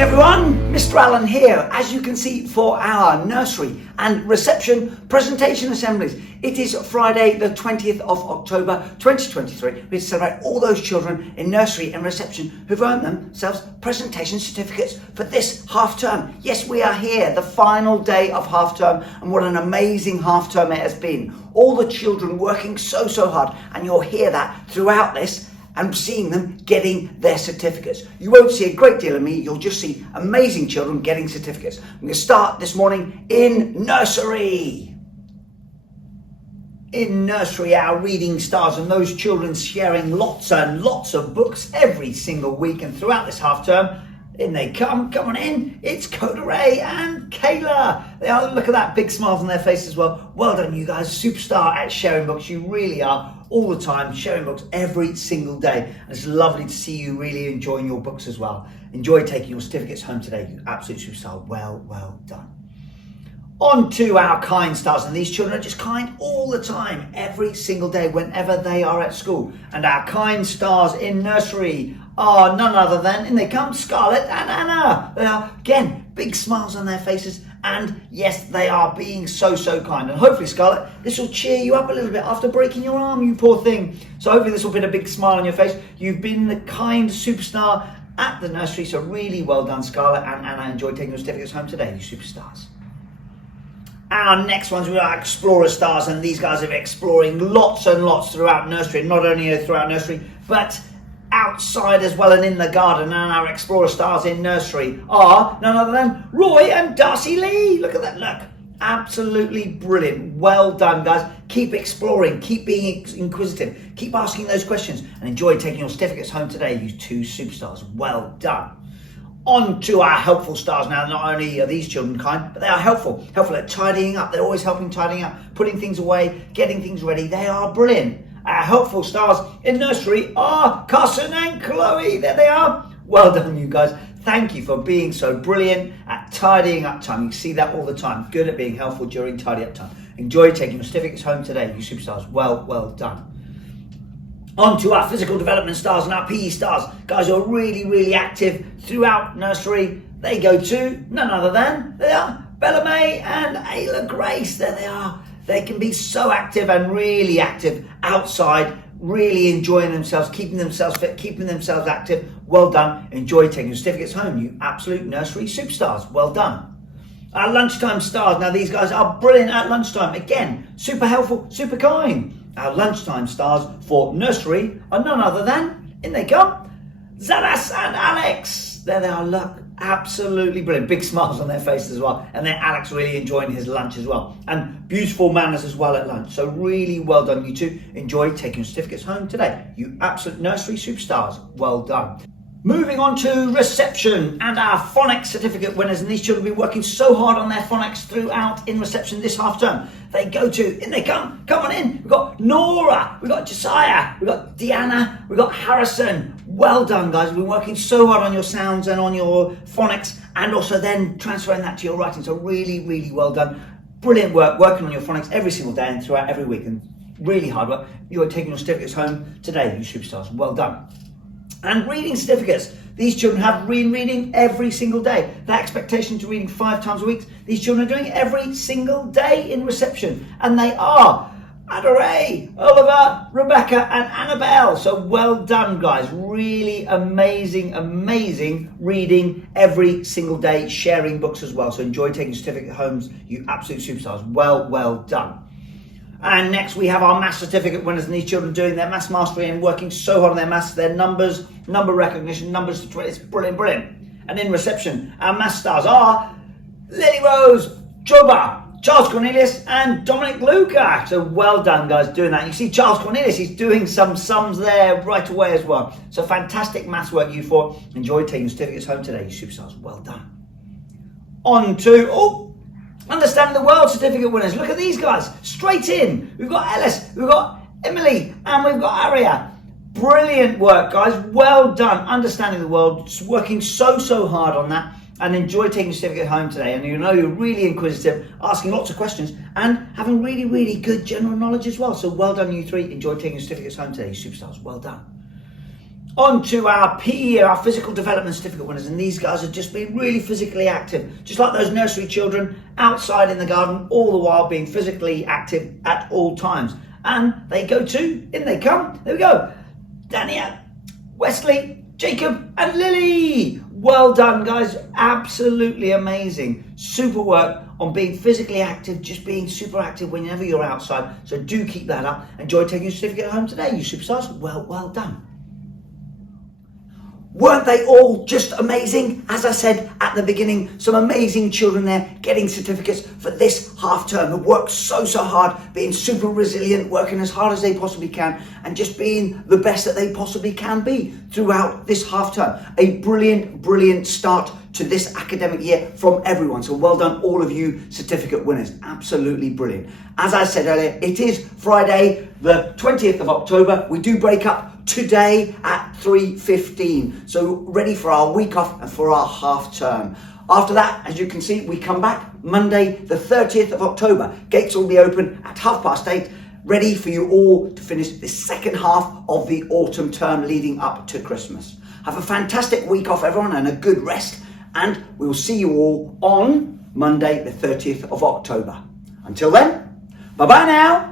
Everyone, Mr. Allen here, as you can see, for our nursery and reception presentation assemblies. It is Friday the 20th of October 2023. We celebrate all those children in nursery and reception who've earned themselves presentation certificates for this half term. Yes, we are here, the final day of half term, and what an amazing half term it has been. All the children working so hard, and you'll hear that throughout this, and seeing them getting their certificates. You won't see a great deal of me, you'll just see amazing children getting certificates. I'm going to start this morning in nursery. In nursery, our reading stars and those children sharing lots and lots of books every single week, and throughout this half term, in they come on in, it's Coda Ray and Kayla. They are, look at that, big smiles on their face as well. Well done you guys, superstar at sharing books, you really are. All the time, sharing books every single day. And it's lovely to see you really enjoying your books as well. Enjoy taking your certificates home today, you absolute superstar. Well done. On to our kind stars, and these children are just kind all the time, every single day, whenever they are at school. And our kind stars in nursery are none other than, in they come, Scarlett and Anna. They are, again, big smiles on their faces, and yes, they are being so kind. And hopefully, Scarlett, this will cheer you up a little bit after breaking your arm, you poor thing. So hopefully this will put a big smile on your face. You've been the kind superstar at the nursery, so really well done, Scarlett and Anna. Enjoy taking your certificates home today, you superstars. Our next ones, we are Explorer Stars, and these guys are exploring lots and lots throughout nursery, not only throughout nursery, but outside as well and in the garden. And our Explorer Stars in nursery are none other than Roy and Darcy Lee. Look at that, look. Absolutely brilliant. Well done, guys. Keep exploring, keep being inquisitive, keep asking those questions, and enjoy taking your certificates home today, you two superstars. Well done. On to our helpful stars now. Not only are these children kind, but they are helpful at tidying up. They're always helping tidying up, putting things away, getting things ready. They are brilliant. Our helpful stars in nursery are Carson and Chloe. There they are. Well done, you guys. Thank you for being so brilliant at tidying up time. You see that all the time. Good at being helpful during tidy up time. Enjoy taking your certificates home today, you superstars. Well done. On to our physical development stars and our PE stars. Guys who are really active throughout nursery. They go to none other than, they are Bella May and Ayla Grace. There they are. They can be so active and really active outside, really enjoying themselves, keeping themselves fit, keeping themselves active. Well done. Enjoy taking your certificates home, you absolute nursery superstars. Well done. Our lunchtime stars. Now these guys are brilliant at lunchtime. Again, super helpful, super kind. Our lunchtime stars for nursery are none other than, in they come, Zadas and Alex. There they are, look, absolutely brilliant. Big smiles on their faces as well. And then Alex really enjoying his lunch as well. And beautiful manners as well at lunch. So really well done, you two. Enjoy taking your certificates home today. You absolute nursery superstars. Well done. Moving on to reception and our phonics certificate winners, and these children have been working so hard on their phonics throughout in reception this half term. They go to, in they come on in. We've got Nora, we've got Josiah, we've got Deanna, we've got Harrison. Well done, guys. We've been working so hard on your sounds and on your phonics, and also then transferring that to your writing. So really well done. Brilliant work, working on your phonics every single day and throughout every week, and really hard work. You are taking your certificates home today, you superstars. Well done. And reading certificates. These children have been reading every single day. That expectation to reading 5 times a week, these children are doing it every single day in reception. And they are Adore, Oliver, Rebecca and Annabelle. So well done, guys. Really amazing reading every single day, sharing books as well. So enjoy taking certificate homes, you absolute superstars. Well done. And next we have our maths certificate winners, and these children doing their maths mastery and working so hard on their maths, their numbers, number recognition, numbers to 20. It's brilliant. And in reception, our maths stars are Lily Rose, Joba, Charles Cornelius and Dominic Luca. So well done, guys, doing that. You see Charles Cornelius, he's doing some sums there right away as well. So fantastic maths work, you four. Enjoy taking your certificates home today, you superstars. Well done. On to, Understanding the World certificate winners. Look at these guys, straight in. We've got Ellis, we've got Emily, and we've got Aria. Brilliant work, guys. Well done. Understanding the World, just working so hard on that, and enjoy taking your certificate home today. And you know you're really inquisitive, asking lots of questions, and having really good general knowledge as well. So well done, you three. Enjoy taking your certificates home today, you superstars. Well done. On to our PE, our physical development certificate winners, and these guys have just been really physically active, just like those nursery children outside in the garden, all the while being physically active at all times. And they go to, in they come, there we go, Dania, Wesley, Jacob and Lily. Well done, guys, absolutely amazing. Super work on being physically active, just being super active whenever you're outside. So do keep that up. Enjoy taking your certificate home today, you superstars. Well done. Weren't they all just amazing? As I said at the beginning, some amazing children there getting certificates for this half term, who worked so hard, being super resilient, working as hard as they possibly can, and just being the best that they possibly can be throughout this half term. A brilliant start to this academic year from everyone. So well done, all of you certificate winners. Absolutely brilliant. As I said earlier, it is Friday, the 20th of October. We do break up today at 3:15. So ready for our week off and for our half term. After that, as you can see, we come back Monday, the 30th of October. Gates will be open at 8:30, ready for you all to finish the second half of the autumn term leading up to Christmas. Have a fantastic week off, everyone, and a good rest. And we will see you all on Monday, the 30th of October. Until then, bye-bye now.